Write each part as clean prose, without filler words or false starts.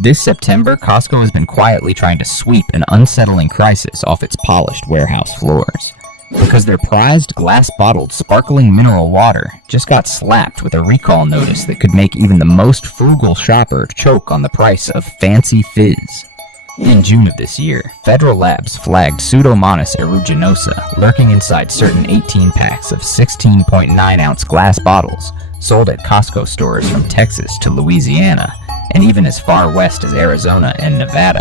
This September, Costco has been quietly trying to sweep an unsettling crisis off its polished warehouse floors. Because their prized glass-bottled sparkling mineral water just got slapped with a recall notice that could make even the most frugal shopper choke on the price of fancy fizz. In June of this year, federal labs flagged Pseudomonas aeruginosa lurking inside certain 18-packs of 16.9-ounce glass bottles sold at Costco stores from Texas to Louisiana, and even as far west as Arizona and Nevada.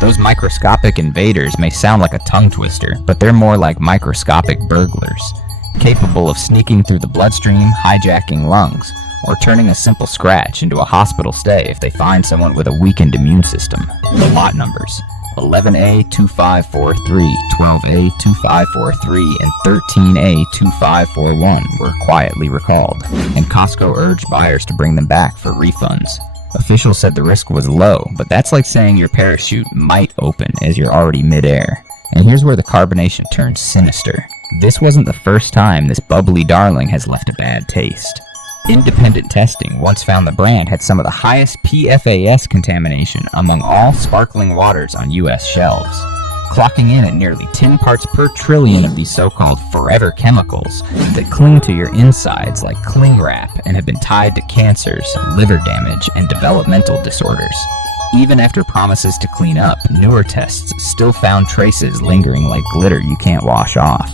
Those microscopic invaders may sound like a tongue twister, but they're more like microscopic burglars, capable of sneaking through the bloodstream, hijacking lungs, or turning a simple scratch into a hospital stay if they find someone with a weakened immune system. The lot numbers: 11A2543, 12A2543, and 13A2541 were quietly recalled, and Costco urged buyers to bring them back for refunds. Officials said the risk was low, but that's like saying your parachute might open as you're already midair. And here's where the carbonation turns sinister. This wasn't the first time this bubbly darling has left a bad taste. Independent testing once found the brand had some of the highest PFAS contamination among all sparkling waters on US shelves, clocking in at nearly 10 parts per trillion of these so-called forever chemicals that cling to your insides like cling wrap and have been tied to cancers, liver damage, and developmental disorders. Even after promises to clean up, newer tests still found traces lingering like glitter you can't wash off.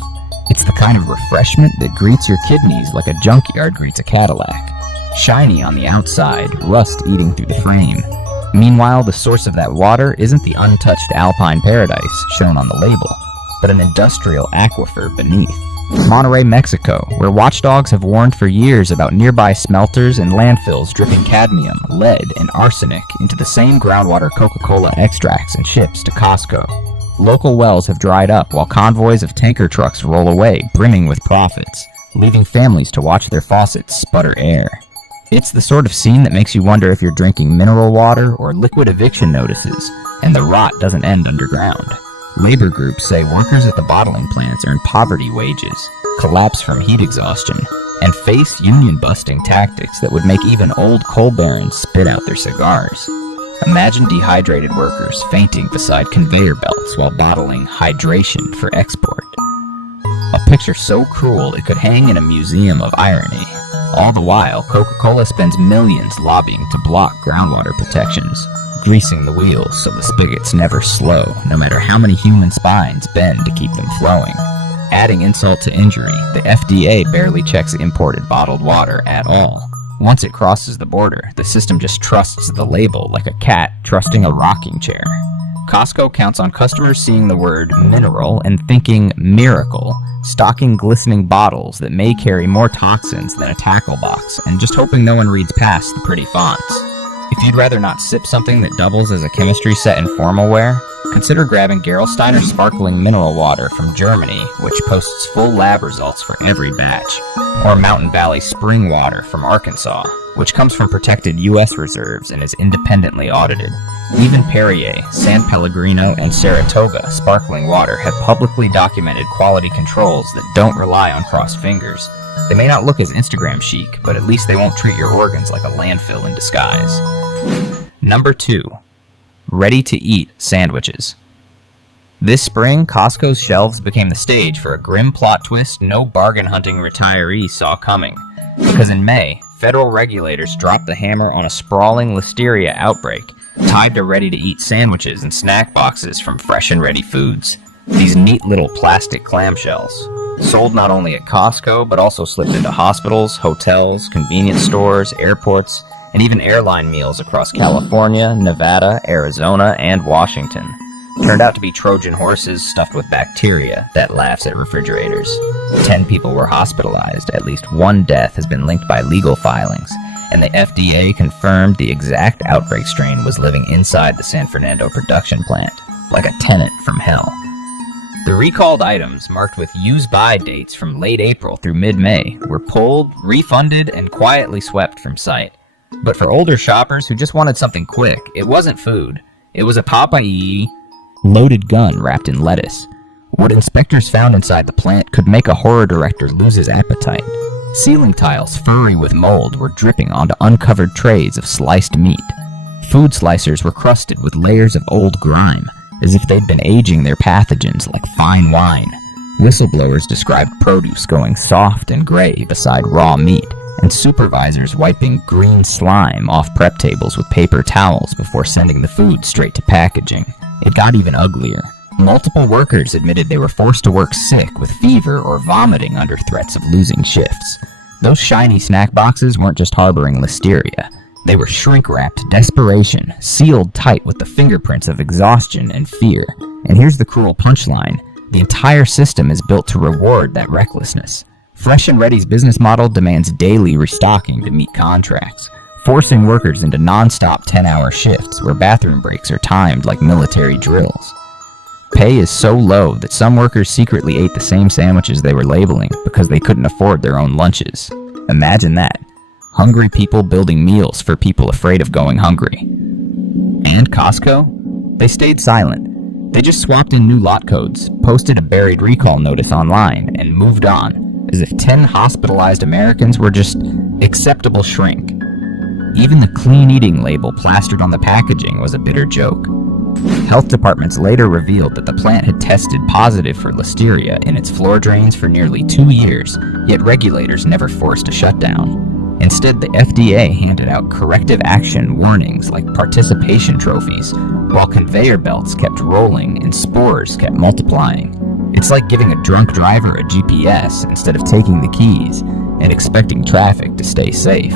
It's the kind of refreshment that greets your kidneys like a junkyard greets a Cadillac. Shiny on the outside, rust eating through the frame. Meanwhile, the source of that water isn't the untouched alpine paradise shown on the label, but an industrial aquifer beneath. Monterrey, Mexico, where watchdogs have warned for years about nearby smelters and landfills dripping cadmium, lead, and arsenic into the same groundwater Coca-Cola extracts and ships to Costco. Local wells have dried up while convoys of tanker trucks roll away, brimming with profits, leaving families to watch their faucets sputter air. It's the sort of scene that makes you wonder if you're drinking mineral water or liquid eviction notices, and the rot doesn't end underground. Labor groups say workers at the bottling plants earn poverty wages, collapse from heat exhaustion, and face union-busting tactics that would make even old coal barons spit out their cigars. Imagine dehydrated workers fainting beside conveyor belts while bottling hydration for export. A picture so cruel it could hang in a museum of irony. All the while, Coca-Cola spends millions lobbying to block groundwater protections, greasing the wheels so the spigots never slow, no matter how many human spines bend to keep them flowing. Adding insult to injury, the FDA barely checks imported bottled water at all. Once it crosses the border, the system just trusts the label like a cat trusting a rocking chair. Costco counts on customers seeing the word mineral and thinking miracle, stocking glistening bottles that may carry more toxins than a tackle box, and just hoping no one reads past the pretty fonts. If you'd rather not sip something that doubles as a chemistry set in formal wear, consider grabbing Gerolsteiner sparkling mineral water from Germany, which posts full lab results for every batch, or Mountain Valley spring water from Arkansas, which comes from protected U.S. reserves and is independently audited. Even Perrier, San Pellegrino, and Saratoga sparkling water have publicly documented quality controls that don't rely on crossed fingers. They may not look as Instagram chic, but at least they won't treat your organs like a landfill in disguise. Number 2. Ready-to-eat sandwiches. This spring, Costco's shelves became the stage for a grim plot twist no bargain-hunting retiree saw coming. Because in May, federal regulators dropped the hammer on a sprawling listeria outbreak tied to ready-to-eat sandwiches and snack boxes from Fresh and Ready Foods. These neat little plastic clamshells, sold not only at Costco, but also slipped into hospitals, hotels, convenience stores, airports, and even airline meals across California, Nevada, Arizona, and Washington. Turned out to be Trojan horses stuffed with bacteria that laughs at refrigerators. 10 people were hospitalized, at least one death has been linked by legal filings, and the FDA confirmed the exact outbreak strain was living inside the San Fernando production plant, like a tenant from hell. The recalled items, marked with use-by dates from late April through mid-May, were pulled, refunded, and quietly swept from sight. But for older shoppers who just wanted something quick, it wasn't food. It was a Popeye loaded gun wrapped in lettuce. What inspectors found inside the plant could make a horror director lose his appetite. Ceiling tiles furry with mold were dripping onto uncovered trays of sliced meat. Food slicers were crusted with layers of old grime, as if they'd been aging their pathogens like fine wine. Whistleblowers described produce going soft and gray beside raw meat, and supervisors wiping green slime off prep tables with paper towels before sending the food straight to packaging. It got even uglier. Multiple workers admitted they were forced to work sick with fever or vomiting under threats of losing shifts. Those shiny snack boxes weren't just harboring listeria. They were shrink-wrapped desperation, sealed tight with the fingerprints of exhaustion and fear. And here's the cruel punchline. The entire system is built to reward that recklessness. Fresh and Ready's business model demands daily restocking to meet contracts, forcing workers into non-stop 10-hour shifts where bathroom breaks are timed like military drills. Pay is so low that some workers secretly ate the same sandwiches they were labeling because they couldn't afford their own lunches. Imagine that. Hungry people building meals for people afraid of going hungry. And Costco? They stayed silent. They just swapped in new lot codes, posted a buried recall notice online, and moved on, as if 10 hospitalized Americans were just acceptable shrink. Even the clean eating label plastered on the packaging was a bitter joke. Health departments later revealed that the plant had tested positive for listeria in its floor drains for nearly 2 years, yet regulators never forced a shutdown. Instead, the FDA handed out corrective action warnings like participation trophies, while conveyor belts kept rolling and spores kept multiplying. It's like giving a drunk driver a GPS instead of taking the keys and expecting traffic to stay safe.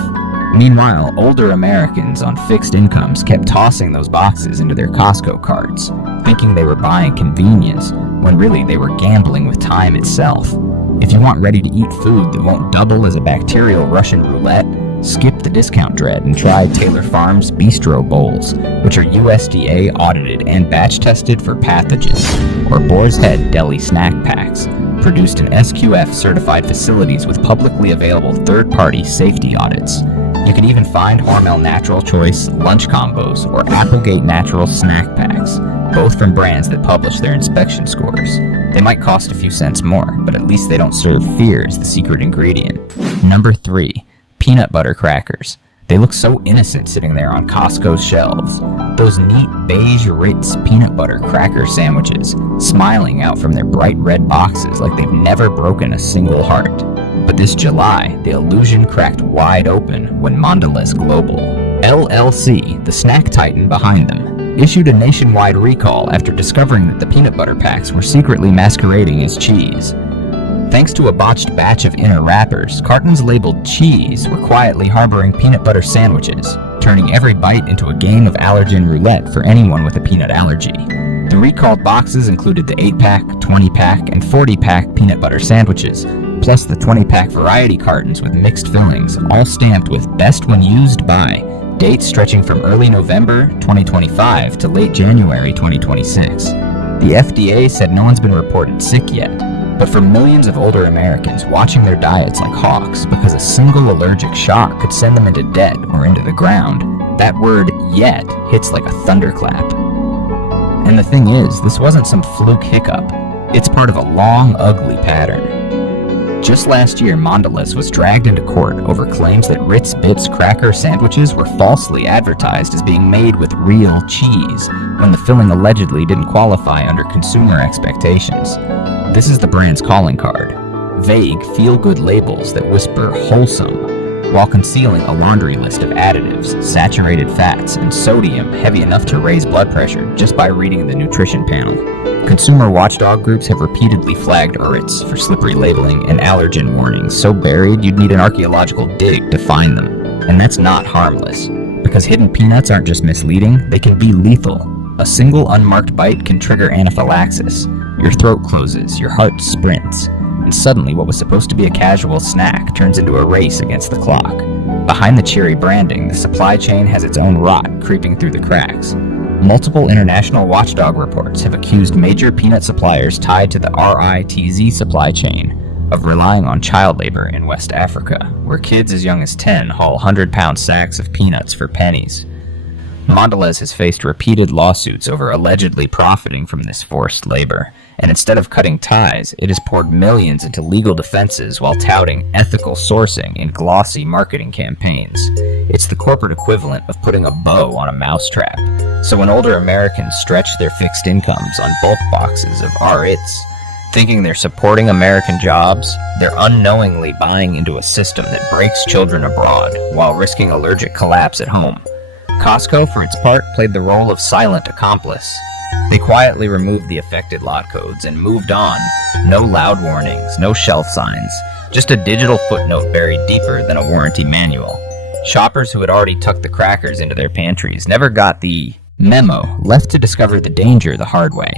Meanwhile, older Americans on fixed incomes kept tossing those boxes into their Costco carts, thinking they were buying convenience, when really they were gambling with time itself. If you want ready-to-eat food that won't double as a bacterial Russian roulette, skip the discount dread and try Taylor Farms Bistro Bowls, which are USDA audited and batch tested for pathogens, or Boar's Head Deli Snack Packs, produced in SQF certified facilities with publicly available third-party safety audits. You can even find Hormel Natural Choice lunch combos or Applegate Natural snack packs, both from brands that publish their inspection scores. They might cost a few cents more, but at least they don't serve fear as the secret ingredient. Number 3. Peanut butter crackers. They look so innocent sitting there on Costco's shelves. Those neat beige Ritz peanut butter cracker sandwiches, smiling out from their bright red boxes like they've never broken a single heart. But this July, the illusion cracked wide open when Mondelez Global, LLC, the snack titan behind them, issued a nationwide recall after discovering that the peanut butter packs were secretly masquerading as cheese. Thanks to a botched batch of inner wrappers, cartons labeled cheese were quietly harboring peanut butter sandwiches, turning every bite into a game of allergen roulette for anyone with a peanut allergy. The recalled boxes included the 8-pack, 20-pack, and 40-pack peanut butter sandwiches, plus the 20-pack variety cartons with mixed fillings, all stamped with "Best when used by," dates stretching from early November 2025 to late January 2026. The FDA said no one's been reported sick yet, but for millions of older Americans watching their diets like hawks because a single allergic shock could send them into debt or into the ground, that word "yet" hits like a thunderclap. And the thing is, this wasn't some fluke hiccup. It's part of a long, ugly pattern. Just last year, Mondelez was dragged into court over claims that Ritz Bits cracker sandwiches were falsely advertised as being made with real cheese, when the filling allegedly didn't qualify under consumer expectations. This is the brand's calling card. Vague, feel-good labels that whisper wholesome, while concealing a laundry list of additives, saturated fats, and sodium heavy enough to raise blood pressure just by reading the nutrition panel. Consumer watchdog groups have repeatedly flagged Ritz for slippery labeling and allergen warnings so buried you'd need an archaeological dig to find them. And that's not harmless, because hidden peanuts aren't just misleading, they can be lethal. A single unmarked bite can trigger anaphylaxis. Your throat closes, your heart sprints, and suddenly what was supposed to be a casual snack turns into a race against the clock. Behind the cheery branding, the supply chain has its own rot creeping through the cracks. Multiple international watchdog reports have accused major peanut suppliers tied to the RITZ supply chain of relying on child labor in West Africa, where kids as young as 10 haul 100-pound sacks of peanuts for pennies. Mondelez has faced repeated lawsuits over allegedly profiting from this forced labor, and instead of cutting ties, it has poured millions into legal defenses while touting ethical sourcing in glossy marketing campaigns. It's the corporate equivalent of putting a bow on a mousetrap. So when older Americans stretch their fixed incomes on bulk boxes of R-Its, thinking they're supporting American jobs, they're unknowingly buying into a system that breaks children abroad while risking allergic collapse at home. Costco, for its part, played the role of silent accomplice. They quietly removed the affected lot codes and moved on. No loud warnings, no shelf signs, just a digital footnote buried deeper than a warranty manual. Shoppers who had already tucked the crackers into their pantries never got the memo, left to discover the danger the hard way.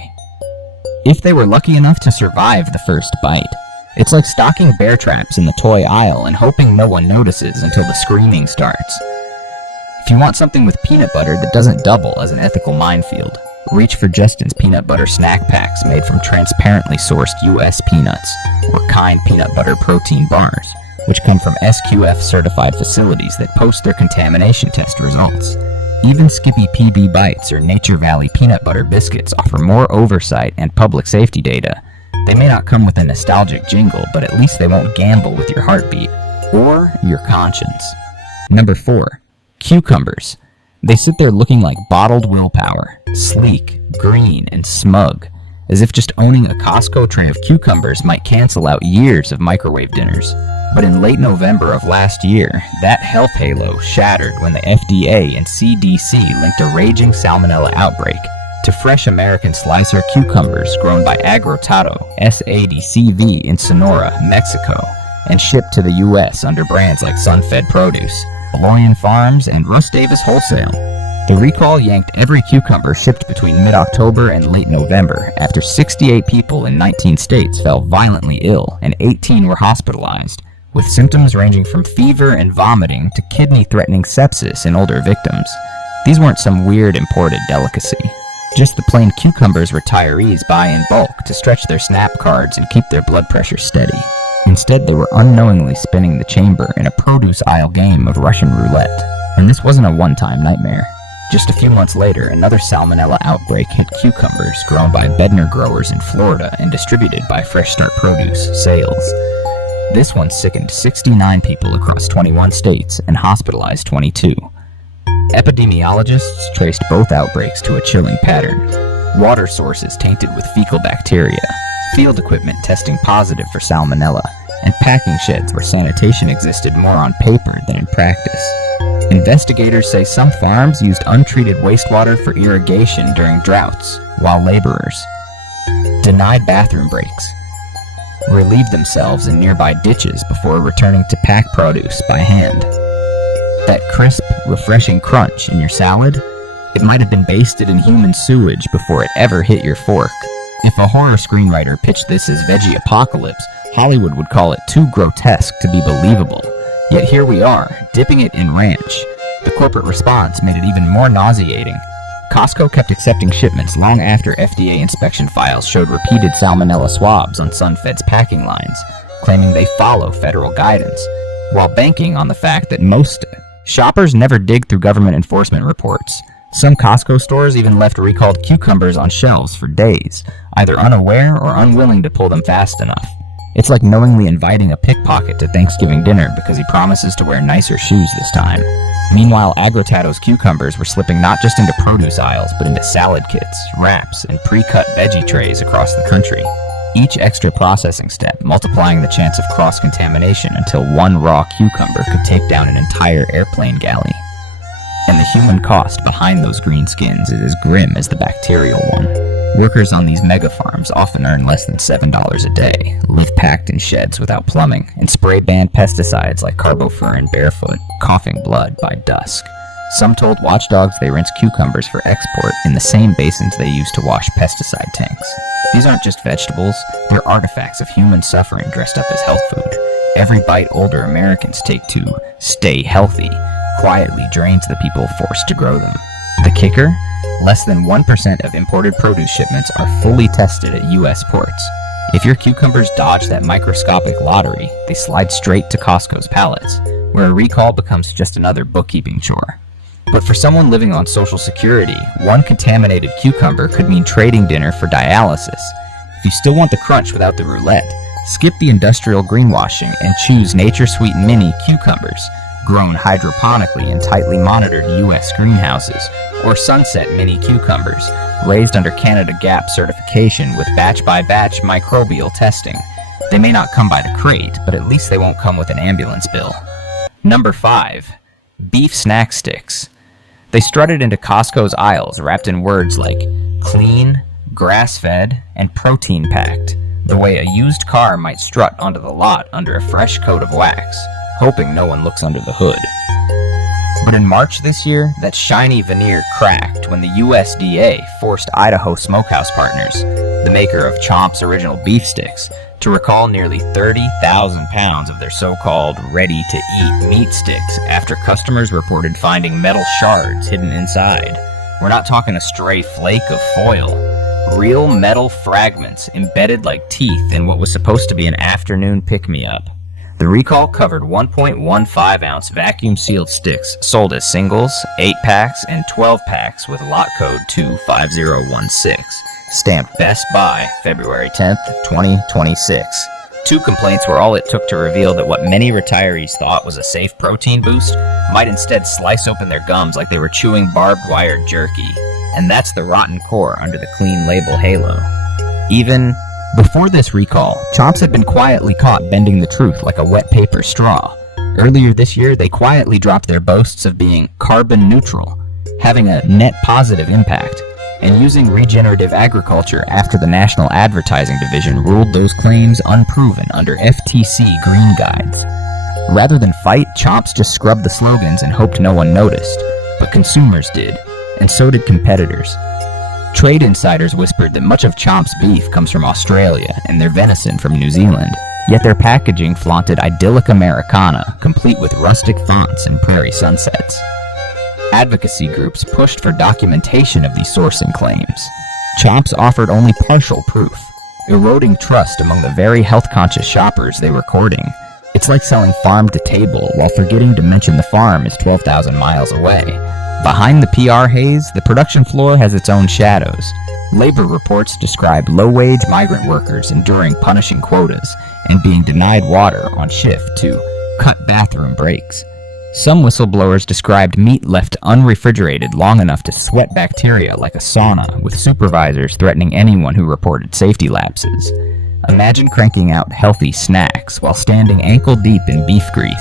If they were lucky enough to survive the first bite. It's like stocking bear traps in the toy aisle and hoping no one notices until the screaming starts. If you want something with peanut butter that doesn't double as an ethical minefield, reach for Justin's peanut butter snack packs made from transparently sourced U.S. peanuts, or Kind peanut butter protein bars, which come from SQF-certified facilities that post their contamination test results. Even Skippy PB Bites or Nature Valley peanut butter biscuits offer more oversight and public safety data. They may not come with a nostalgic jingle, but at least they won't gamble with your heartbeat or your conscience. Number 4. Cucumbers. They sit there looking like bottled willpower, sleek, green, and smug, as if just owning a Costco tray of cucumbers might cancel out years of microwave dinners. But in late November of last year, that health halo shattered when the FDA and CDC linked a raging salmonella outbreak to fresh American slicer cucumbers grown by Agrotado SADCV in Sonora, Mexico, and shipped to the U.S. under brands like Sunfed Produce, Loyan Farms, and Russ Davis Wholesale. The recall yanked every cucumber shipped between mid-October and late November after 68 people in 19 states fell violently ill and 18 were hospitalized, with symptoms ranging from fever and vomiting to kidney-threatening sepsis in older victims. These weren't some weird imported delicacy, just the plain cucumbers retirees buy in bulk to stretch their SNAP cards and keep their blood pressure steady. Instead, they were unknowingly spinning the chamber in a produce aisle game of Russian roulette. And this wasn't a one-time nightmare. Just a few months later, another salmonella outbreak hit cucumbers grown by Bedner growers in Florida and distributed by Fresh Start Produce Sales. This one sickened 69 people across 21 states and hospitalized 22. Epidemiologists traced both outbreaks to a chilling pattern. Water sources tainted with fecal bacteria, field equipment testing positive for salmonella, and packing sheds where sanitation existed more on paper than in practice. Investigators say some farms used untreated wastewater for irrigation during droughts, while laborers denied bathroom breaks, relieved themselves in nearby ditches before returning to pack produce by hand. That crisp, refreshing crunch in your salad, it might have been basted in human sewage before it ever hit your fork. If a horror screenwriter pitched this as veggie apocalypse, Hollywood would call it too grotesque to be believable. Yet here we are, dipping it in ranch. The corporate response made it even more nauseating. Costco kept accepting shipments long after FDA inspection files showed repeated salmonella swabs on Sunfed's packing lines, claiming they follow federal guidance, while banking on the fact that most shoppers never dig through government enforcement reports. Some Costco stores even left recalled cucumbers on shelves for days, either unaware or unwilling to pull them fast enough. It's like knowingly inviting a pickpocket to Thanksgiving dinner because he promises to wear nicer shoes this time. Meanwhile, Agrotado's cucumbers were slipping not just into produce aisles, but into salad kits, wraps, and pre-cut veggie trays across the country. Each extra processing step multiplying the chance of cross-contamination until one raw cucumber could take down an entire airplane galley. And the human cost behind those green skins is as grim as the bacterial one. Workers on these mega farms often earn less than $7 a day, live packed in sheds without plumbing, and spray banned pesticides like carbofurin barefoot, coughing blood by dusk. Some told watchdogs they rinse cucumbers for export in the same basins they use to wash pesticide tanks. These aren't just vegetables, they're artifacts of human suffering dressed up as health food. Every bite older Americans take to stay healthy quietly drains the people forced to grow them. The kicker? Less than 1% of imported produce shipments are fully tested at U.S. ports. If your cucumbers dodge that microscopic lottery, they slide straight to Costco's pallets, where a recall becomes just another bookkeeping chore. But for someone living on Social Security, one contaminated cucumber could mean trading dinner for dialysis. If you still want the crunch without the roulette, skip the industrial greenwashing and choose nature-sweet mini cucumbers, grown hydroponically in tightly monitored U.S. greenhouses, or sunset mini cucumbers, raised under Canada GAP certification with batch-by-batch microbial testing. They may not come by the crate, but at least they won't come with an ambulance bill. Number 5. Beef snack sticks. They strutted into Costco's aisles wrapped in words like clean, grass-fed, and protein-packed, the way a used car might strut onto the lot under a fresh coat of wax, hoping no one looks under the hood. But in March this year, that shiny veneer cracked when the USDA forced Idaho Smokehouse Partners, the maker of Chomp's original beef sticks, to recall nearly 30,000 pounds of their so-called ready-to-eat meat sticks after customers reported finding metal shards hidden inside. We're not talking a stray flake of foil. Real metal fragments embedded like teeth in what was supposed to be an afternoon pick-me-up. The recall covered 1.15-ounce vacuum-sealed sticks sold as singles, 8-packs, and 12-packs with lot code 25016. Stamped Best Buy, February 10th, 2026. 2 complaints were all it took to reveal that what many retirees thought was a safe protein boost might instead slice open their gums like they were chewing barbed wire jerky. And that's the rotten core under the clean label halo. Even before this recall, Chomps had been quietly caught bending the truth like a wet paper straw. Earlier this year, they quietly dropped their boasts of being carbon neutral, having a net positive impact, and using regenerative agriculture after the National Advertising Division ruled those claims unproven under FTC green guides. Rather than fight, Chomps just scrubbed the slogans and hoped no one noticed. But consumers did, and so did competitors. Trade insiders whispered that much of Chomp's beef comes from Australia and their venison from New Zealand, yet their packaging flaunted idyllic Americana, complete with rustic fonts and prairie sunsets. Advocacy groups pushed for documentation of these sourcing claims. Chomps offered only partial proof, eroding trust among the very health-conscious shoppers they were courting. It's like selling farm to table while forgetting to mention the farm is 12,000 miles away. Behind the PR haze, the production floor has its own shadows. Labor reports describe low-wage migrant workers enduring punishing quotas and being denied water on shift to cut bathroom breaks. Some whistleblowers described meat left unrefrigerated long enough to sweat bacteria like a sauna, with supervisors threatening anyone who reported safety lapses. Imagine cranking out healthy snacks while standing ankle-deep in beef grease.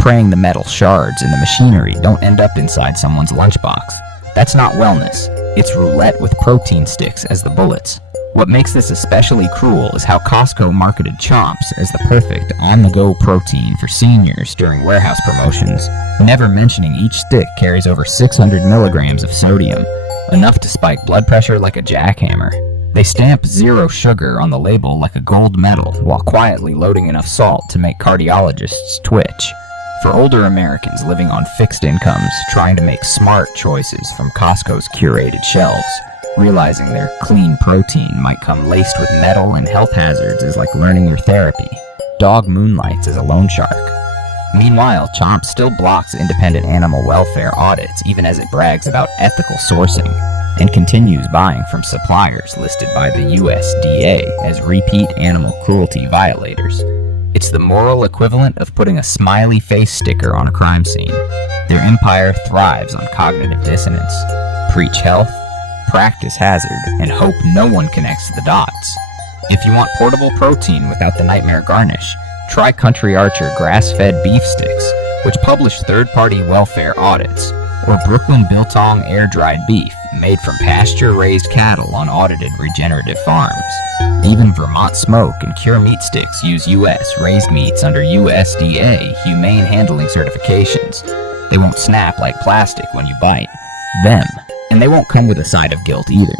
Praying the metal shards in the machinery don't end up inside someone's lunchbox. That's not wellness. It's roulette with protein sticks as the bullets. What makes this especially cruel is how Costco marketed Chomps as the perfect on-the-go protein for seniors during warehouse promotions, never mentioning each stick carries over 600 milligrams of sodium, enough to spike blood pressure like a jackhammer. They stamp 0 sugar on the label like a gold medal, while quietly loading enough salt to make cardiologists twitch. For older Americans living on fixed incomes, trying to make smart choices from Costco's curated shelves, realizing their clean protein might come laced with metal and health hazards is like learning your therapy. Dog moonlights as a loan shark. Meanwhile, Chomp still blocks independent animal welfare audits even as it brags about ethical sourcing, and continues buying from suppliers listed by the USDA as repeat animal cruelty violators. It's the moral equivalent of putting a smiley face sticker on a crime scene. Their empire thrives on cognitive dissonance. Preach health, practice hazard, and hope no one connects the dots. If you want portable protein without the nightmare garnish, try Country Archer grass-fed beef sticks, which publish third-party welfare audits, or Brooklyn Biltong air-dried beef made from pasture-raised cattle on audited regenerative farms. Even Vermont Smoke and Cure Meat Sticks use U.S. raised meats under USDA humane handling certifications. They won't snap like plastic when you bite. Them. And they won't come with a side of guilt either.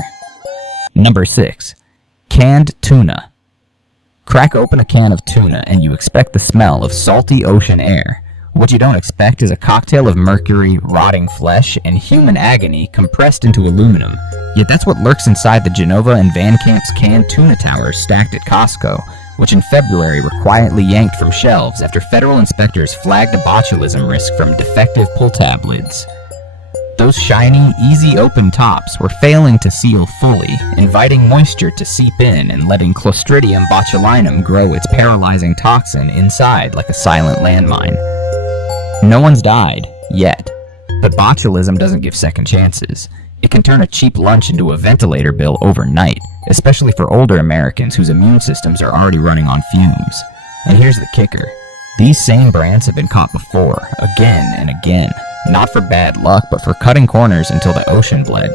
Number 6. Canned tuna. Crack open a can of tuna and you expect the smell of salty ocean air. What you don't expect is a cocktail of mercury, rotting flesh, and human agony compressed into aluminum. Yet that's what lurks inside the Genova and Van Camp's canned tuna towers stacked at Costco, which in February were quietly yanked from shelves after federal inspectors flagged a botulism risk from defective pull-tab lids. Those shiny, easy-open tops were failing to seal fully, inviting moisture to seep in and letting Clostridium botulinum grow its paralyzing toxin inside like a silent landmine. No one's died, yet. But botulism doesn't give second chances. It can turn a cheap lunch into a ventilator bill overnight, especially for older Americans whose immune systems are already running on fumes. And here's the kicker. These same brands have been caught before, again and again. Not for bad luck, but for cutting corners until the ocean bled.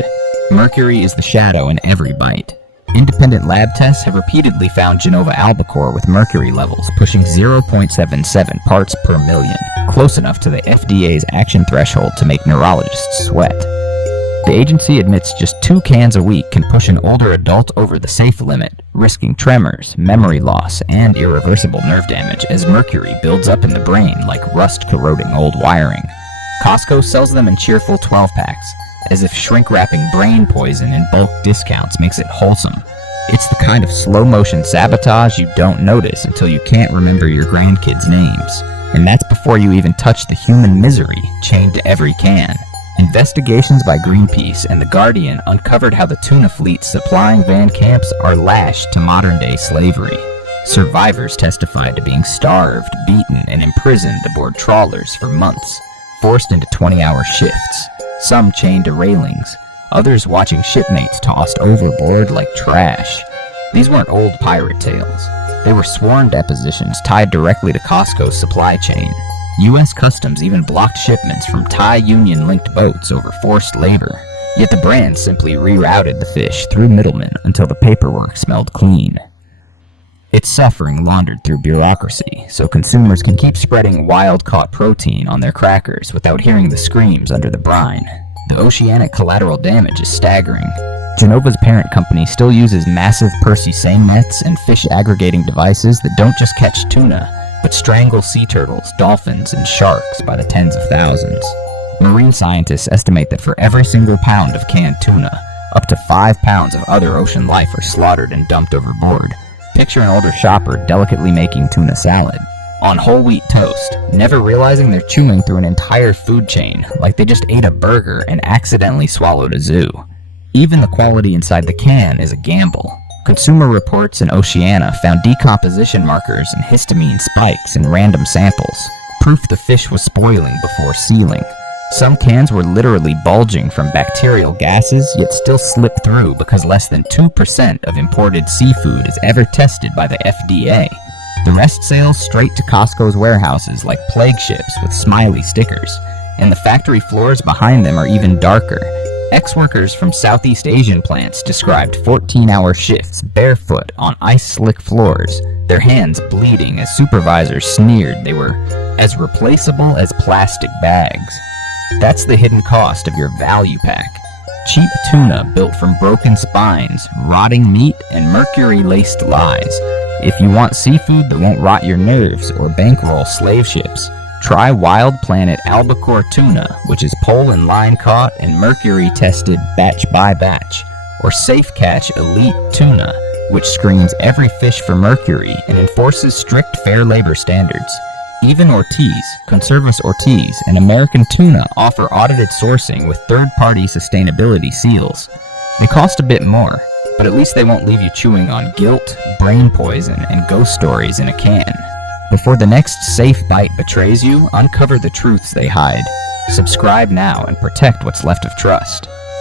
Mercury is the shadow in every bite. Independent lab tests have repeatedly found Genova albacore with mercury levels pushing 0.77 parts per million, close enough to the FDA's action threshold to make neurologists sweat. The agency admits just 2 cans a week can push an older adult over the safe limit, risking tremors, memory loss, and irreversible nerve damage as mercury builds up in the brain like rust-corroding old wiring. Costco sells them in cheerful 12-packs, as if shrink-wrapping brain poison in bulk discounts makes it wholesome. It's the kind of slow-motion sabotage you don't notice until you can't remember your grandkids' names. And that's before you even touch the human misery chained to every can. Investigations by Greenpeace and The Guardian uncovered how the tuna fleets supplying Van Camps are lashed to modern-day slavery. Survivors testified to being starved, beaten, and imprisoned aboard trawlers for months, forced into 20-hour shifts, some chained to railings, others watching shipmates tossed overboard like trash. These weren't old pirate tales. They were sworn depositions tied directly to Costco's supply chain. U.S. Customs even blocked shipments from Thai union-linked boats over forced labor, yet the brand simply rerouted the fish through middlemen until the paperwork smelled clean. It's suffering laundered through bureaucracy, so consumers can keep spreading wild-caught protein on their crackers without hearing the screams under the brine. The oceanic collateral damage is staggering. Genova's parent company still uses massive Percy seine nets and fish aggregating devices that don't just catch tuna, but strangle sea turtles, dolphins, and sharks by the tens of thousands. Marine scientists estimate that for every single pound of canned tuna, up to 5 pounds of other ocean life are slaughtered and dumped overboard. Picture an older shopper delicately making tuna salad on whole wheat toast, never realizing they're chewing through an entire food chain, like they just ate a burger and accidentally swallowed a zoo. Even the quality inside the can is a gamble. Consumer Reports in Oceania found decomposition markers and histamine spikes in random samples, proof the fish was spoiling before sealing. Some cans were literally bulging from bacterial gases, yet still slip through because less than 2% of imported seafood is ever tested by the FDA. The rest sails straight to Costco's warehouses like plague ships with smiley stickers, and the factory floors behind them are even darker. Ex-workers from Southeast Asian plants described 14-hour shifts barefoot on ice-slick floors, their hands bleeding as supervisors sneered they were as replaceable as plastic bags. That's the hidden cost of your value pack. Cheap tuna built from broken spines, rotting meat, and mercury-laced lies. If you want seafood that won't rot your nerves or bankroll slave ships, try Wild Planet albacore tuna, which is pole and line caught and mercury tested batch by batch, or Safe Catch Elite tuna, which screens every fish for mercury and enforces strict fair labor standards. Even Ortiz, Conservas Ortiz, and American Tuna offer audited sourcing with third-party sustainability seals. They cost a bit more, but at least they won't leave you chewing on guilt, brain poison, and ghost stories in a can. Before the next safe bite betrays you, uncover the truths they hide. Subscribe now and protect what's left of trust.